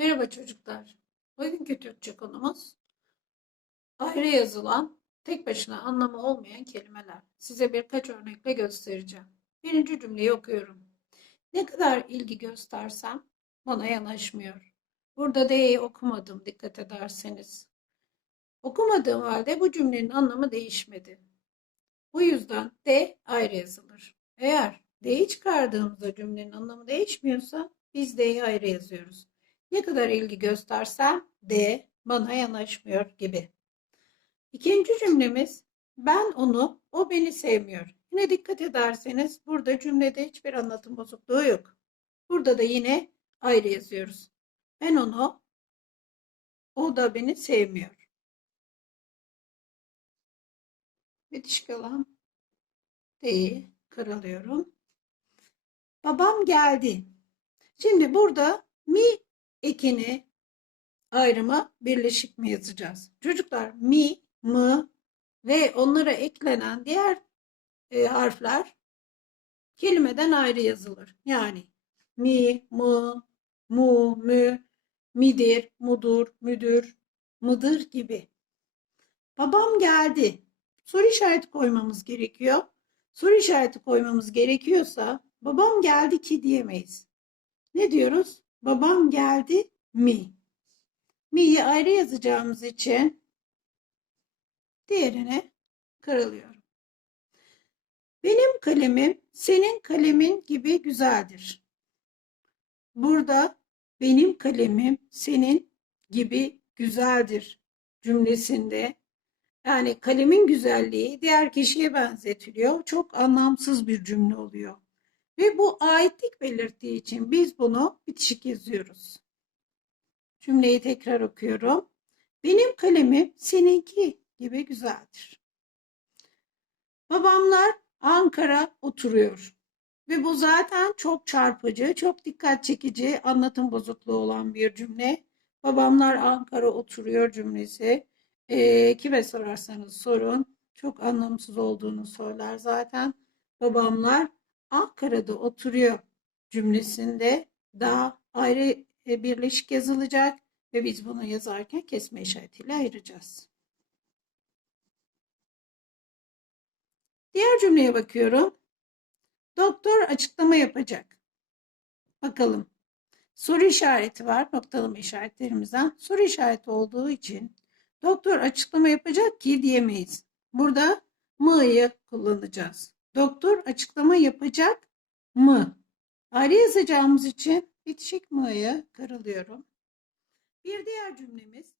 Merhaba çocuklar. Bugünkü Türkçe konumuz ayrı yazılan, tek başına anlamı olmayan kelimeler. Size birkaç örnekle göstereceğim. Birinci cümleyi okuyorum. Ne kadar ilgi göstersem bana yanaşmıyor. Burada D'yi okumadım dikkat ederseniz. Okumadığım halde bu cümlenin anlamı değişmedi. Bu yüzden D ayrı yazılır. Eğer D'yi çıkardığımızda cümlenin anlamı değişmiyorsa biz D'yi ayrı yazıyoruz. Ne kadar ilgi göstersem D bana yanaşmıyor gibi. İkinci cümlemiz ben onu, o beni sevmiyor. Yine dikkat ederseniz burada cümlede hiçbir anlatım bozukluğu yok. Burada da yine ayrı yazıyoruz. Ben onu, o da beni sevmiyor. Bitişik olan D'yi karalıyorum. Babam geldi. Şimdi burada mi ekini ayrımı birleşik mi yazacağız? Çocuklar mi, mı ve onlara eklenen diğer e, harfler kelimeden ayrı yazılır. Yani mi, mı, mu, mü, midir, mudur, müdür, mıdır gibi. Babam geldi. Soru işareti koymamız gerekiyor. Soru işareti koymamız gerekiyorsa babam geldi ki diyemeyiz. Ne diyoruz? Babam geldi mi? Mi'yi ayrı yazacağımız için diğerine kırılıyorum. Benim kalemim senin kalemin gibi güzeldir. Burada benim kalemim senin gibi güzeldir cümlesinde yani kalemin güzelliği diğer kişiye benzetiliyor. Çok anlamsız bir cümle oluyor. Ve bu aitlik belirttiği için biz bunu bitişik yazıyoruz. Cümleyi tekrar okuyorum. Benim kalemim seninki gibi güzeldir. Babamlar Ankara oturuyor. Ve bu zaten çok çarpıcı, çok dikkat çekici, anlatım bozukluğu olan bir cümle. Babamlar Ankara oturuyor cümlesi. E, kime sorarsanız sorun. Çok anlamsız olduğunu söyler zaten. Babamlar Ankara'da oturuyor cümlesinde daha ayrı e, birleşik yazılacak ve biz bunu yazarken kesme işaretiyle ayıracağız. Diğer cümleye bakıyorum. Doktor açıklama yapacak. Bakalım. Soru işareti var noktalama işaretlerimizden. Soru işareti olduğu için doktor açıklama yapacak ki diyemeyiz. Burada mı'yı kullanacağız. Doktor açıklama yapacak mı? Ayrı yazacağımız için bitişik mı'yı karılıyorum. Bir diğer cümlemiz